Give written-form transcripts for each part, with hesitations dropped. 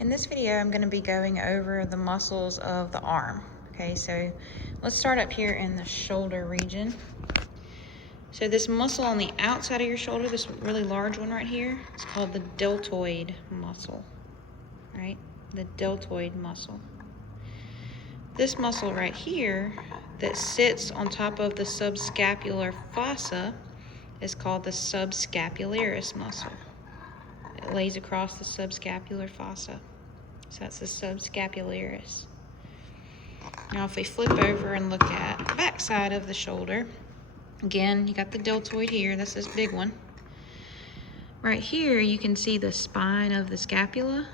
In this video, I'm going to be going over the muscles of the arm. Okay, so let's start up here in the shoulder region. So this muscle on the outside of your shoulder, this really large one right here, it's called the deltoid muscle, right? The deltoid muscle. This muscle right here that sits on top of the subscapular fossa is called the subscapularis muscle. It lays across the subscapular fossa. So that's the subscapularis. Now if we flip over and look at the back side of the shoulder, again, you got the deltoid here, that's this big one. Right here, you can see the spine of the scapula,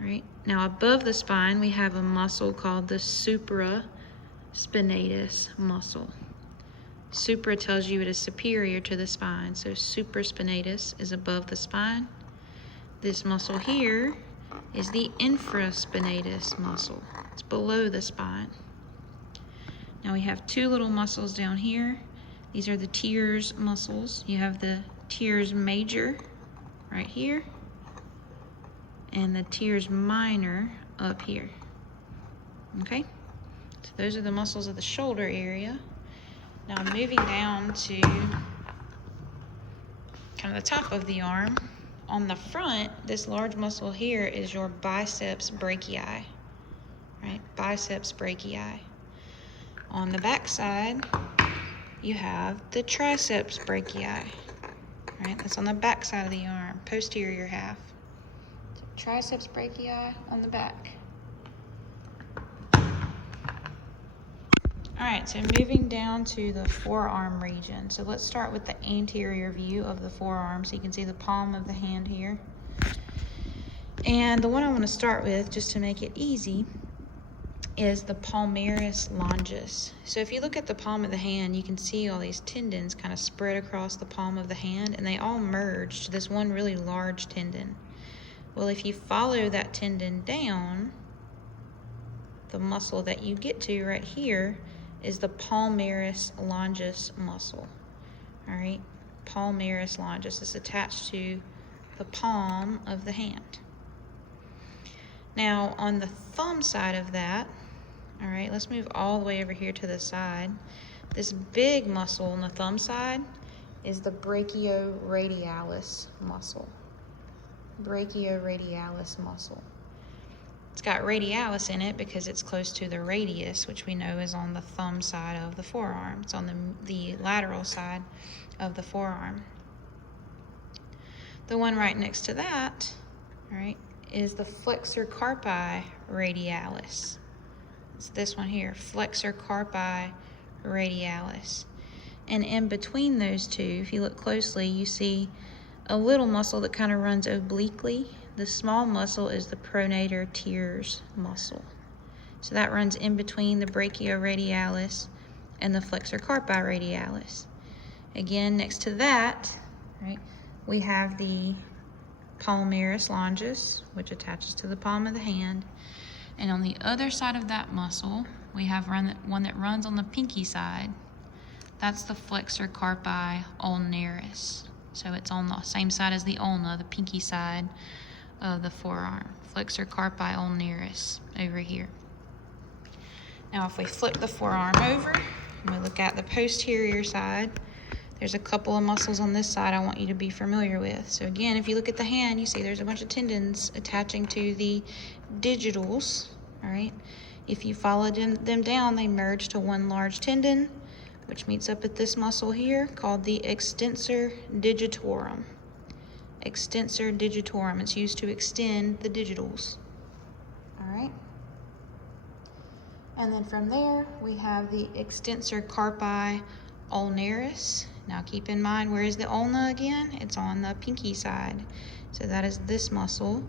right? Now above the spine, we have a muscle called the supraspinatus muscle. Supra tells you it is superior to the spine, so supraspinatus is above the spine. This muscle here is the infraspinatus muscle. It's below the spine. Now we have two little muscles down here. These are the teres muscles. You have the teres major right here and the teres minor up here. Okay, so those are the muscles of the shoulder area. Now I'm moving down to kind of the top of the arm. On the front, this large muscle here is your biceps brachii, right? Biceps brachii. On the back side, you have the triceps brachii, right? That's on the back side of the arm, posterior half. So triceps brachii on the back. All right, so moving down to the forearm region. So let's start with the anterior view of the forearm so you can see the palm of the hand here. And the one I want to start with, just to make it easy, is the palmaris longus. So if you look at the palm of the hand, you can see all these tendons kind of spread across the palm of the hand, and they all merge to this one really large tendon. Well, if you follow that tendon down, the muscle that you get to right here is the palmaris longus muscle. All right, palmaris longus is attached to the palm of the hand. Now on the thumb side of that, all right, let's move all the way over here to the side. This big muscle on the thumb side is the brachioradialis muscle. Brachioradialis muscle. It's got radialis in it because it's close to the radius, which we know is on the thumb side of the forearm. It's on the lateral side of the forearm. The one right next to that, all right, is the flexor carpi radialis. It's this one here, flexor carpi radialis. And in between those two, if you look closely, you see a little muscle that kind of runs obliquely. The small muscle is the pronator teres muscle. So that runs in between the brachioradialis and the flexor carpi radialis. Again, next to that, right, we have the palmaris longus, which attaches to the palm of the hand. And on the other side of that muscle, we have one that runs on the pinky side. That's the flexor carpi ulnaris. So it's on the same side as the ulna, the pinky side of the forearm. Flexor carpi ulnaris over here. Now if we flip the forearm over and we look at the posterior side, there's a couple of muscles on this side I want you to be familiar with. So again, if you look at the hand, you see there's a bunch of tendons attaching to the digitals, all right? If you follow them down, they merge to one large tendon, which meets up at this muscle here called the extensor digitorum. Extensor digitorum. It's used to extend the digitals. All right. And then from there, we have the extensor carpi ulnaris. Now keep in mind, where is the ulna again? It's on the pinky side. So that is this muscle,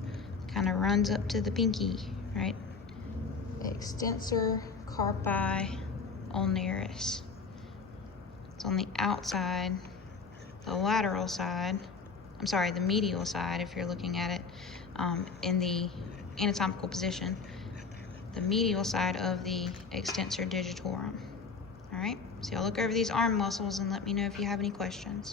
kind of runs up to the pinky, right? Extensor carpi ulnaris. It's on the outside, the lateral side. I'm sorry, the medial side, if you're looking at it in the anatomical position, the medial side of the extensor digitorum. All right, so y'all look over these arm muscles and let me know if you have any questions.